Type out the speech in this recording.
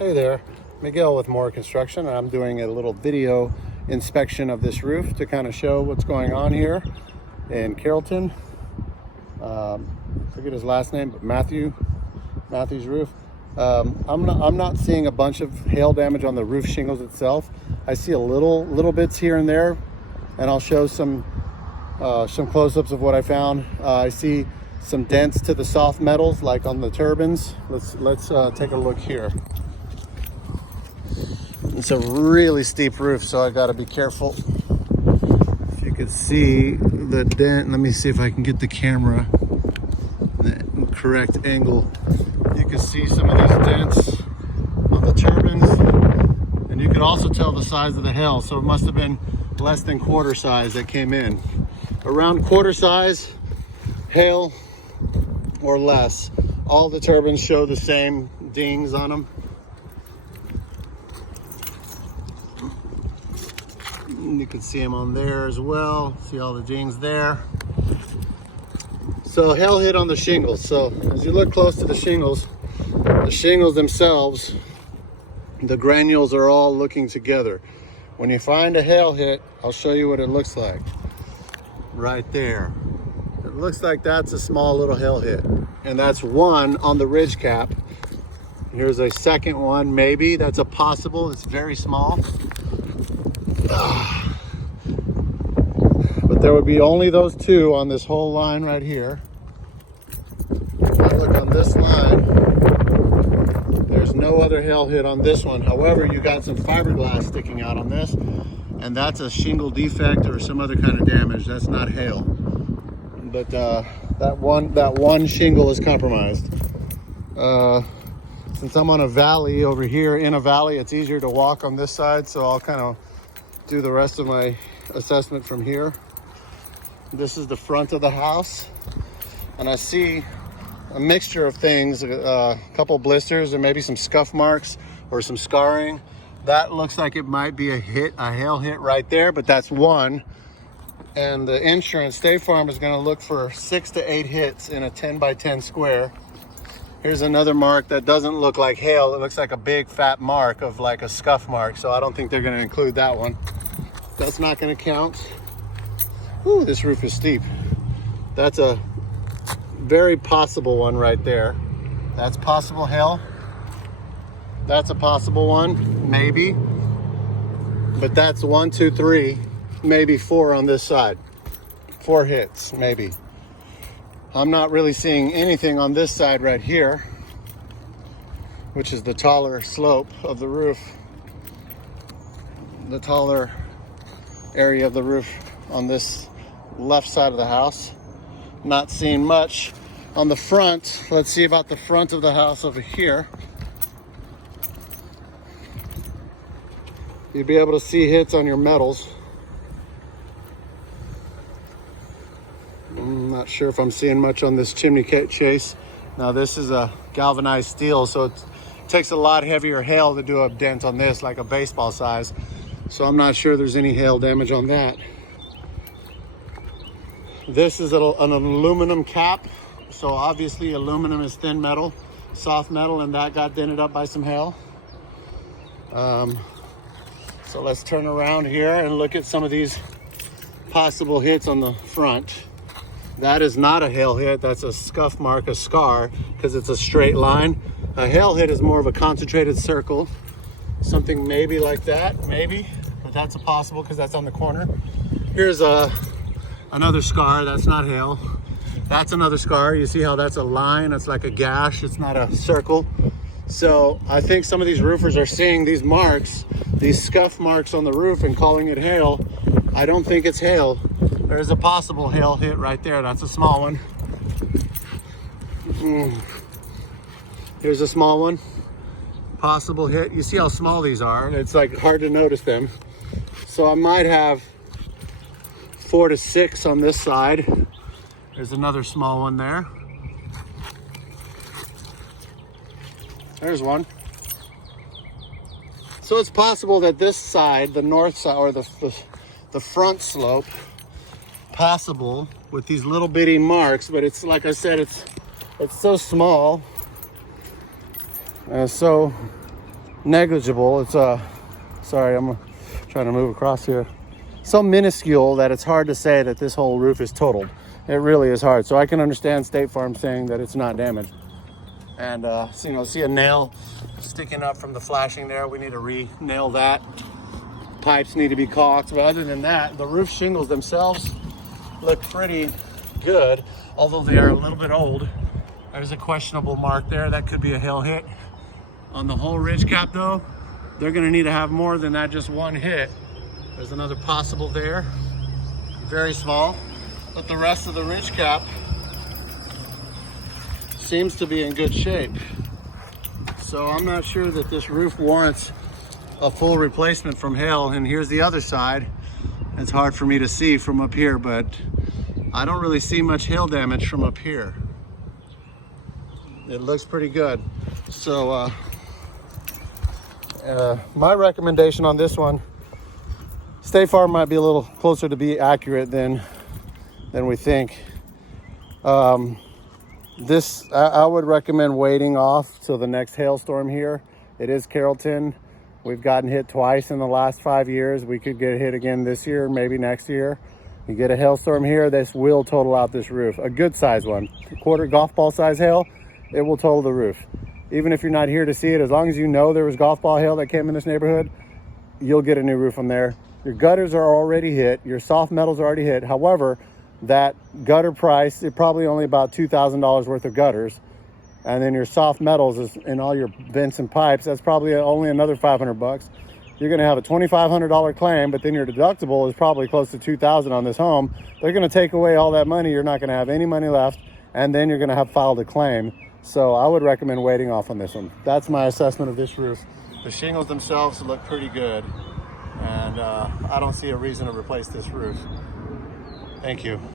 Hey there, Miguel with More Construction. I'm doing a little video inspection of this roof to kind of show what's going on here in Carrollton. Forget his last name, but Matthew's roof. I'm not seeing a bunch of hail damage on the roof shingles itself. I see a little bits here and there, and I'll show some close-ups of what I found. I see some dents to the soft metals, like on the turbines. Let's take a look here. It's a really steep roof, so I got to be careful. If you could see the dent, let me see if I can get the camera in the correct angle. You can see some of these dents on the turbines, and you can also tell the size of the hail. So it must have been less than quarter size that came in. Around quarter size hail or less. All the turbines show the same dings on them. You can see them on there as well. See all the dings there. So hail hit on the shingles. So as you look close to the shingles themselves, the granules are all looking together. When you find a hail hit, I'll show you what it looks like. Right there. It looks like that's a small little hail hit. And that's one on the ridge cap. Here's a second one, maybe. That's a possible. It's very small. But there would be only those two on this whole line right here. If I look on this line, there's no other hail hit on this one. However, you got some fiberglass sticking out on this, and that's a shingle defect or some other kind of damage. That's not hail. But that one shingle is compromised. Since I'm on a valley over here, in a valley, it's easier to walk on this side, so I'll kind of do the rest of my assessment from here. This is the front of the house, and I see a mixture of things, a couple blisters and maybe some scuff marks or some scarring. That looks like it might be a hail hit right there, but that's one. And the insurance, State Farm, is going to look for 6 to 8 hits in a 10 by 10 square. Here's another mark that doesn't look like hail. It looks like a big fat mark of like a scuff mark, so I don't think they're going to include that one. That's not going to count. Ooh, this roof is steep. That's a very possible one right there. That's possible hail. That's a possible one, maybe. But that's 1, 2, 3, maybe 4 on this side. 4 hits, maybe. I'm not really seeing anything on this side right here, which is the taller slope of the roof. The taller area of the roof on this left side of the house. Not seeing much on the front. Let's see about the front of the house over here. You'll be able to see hits on your metals. I'm not sure if I'm seeing much on this chimney chase. Now this is a galvanized steel, so it takes a lot heavier hail to do a dent on this, like a baseball size. So I'm not sure there's any hail damage on that. This is an aluminum cap. So obviously aluminum is thin metal, soft metal, and that got dented up by some hail. So let's turn around here and look at some of these possible hits on the front. That is not a hail hit, that's a scuff mark, a scar, because it's a straight line. A hail hit is more of a concentrated circle. Something maybe like that, maybe, but that's a possible because that's on the corner. Here's another scar, that's not hail. That's another scar. You see how that's a line, it's like a gash, it's not a circle. So I think some of these roofers are seeing these marks, these scuff marks on the roof, and calling it hail. I don't think it's hail. There's a possible hail hit right there. That's a small one. Here's a small one. Possible hit. You see how small these are? It's like hard to notice them. So I might have 4 to 6 on this side. There's another small one there. There's one. So it's possible that this side, the north side, or the front slope, possible with these little bitty marks, but it's like I said, it's so small, so negligible. It's sorry, I'm trying to move across here. So minuscule that it's hard to say that this whole roof is totaled. It really is hard. So I can understand State Farm saying that it's not damaged. And so, you know, see a nail sticking up from the flashing there. We need to re-nail that. Pipes need to be caulked. But other than that, the roof shingles themselves look pretty good, although they are a little bit old. There's a questionable mark there. That could be a hail hit. On the whole ridge cap though, they're gonna need to have more than that, just one hit. There's another possible there, very small, but the rest of the ridge cap seems to be in good shape. So I'm not sure that this roof warrants a full replacement from hail. And here's the other side. It's hard for me to see from up here, but I don't really see much hail damage from up here. It looks pretty good. So my recommendation on this one, State Farm might be a little closer to be accurate than we think. I would recommend waiting off till the next hailstorm here. It is Carrollton. We've gotten hit twice in the last 5 years. We could get hit again this year, maybe next year. You get a hailstorm here, this will total out this roof. A good size one, quarter golf ball size hail, it will total the roof. Even if you're not here to see it, as long as you know there was golf ball hail that came in this neighborhood, you'll get a new roof from there. Your gutters are already hit, your soft metals are already hit. However, that gutter price, it's probably only about $2,000 worth of gutters. And then your soft metals is in all your vents and pipes, that's probably only another 500 bucks. You're gonna have a $2,500 claim, but then your deductible is probably close to $2,000 on this home. They're gonna take away all that money. You're not gonna have any money left, and then you're gonna have filed a claim. So I would recommend waiting off on this one. That's my assessment of this roof. The shingles themselves look pretty good, and I don't see a reason to replace this roof. Thank you.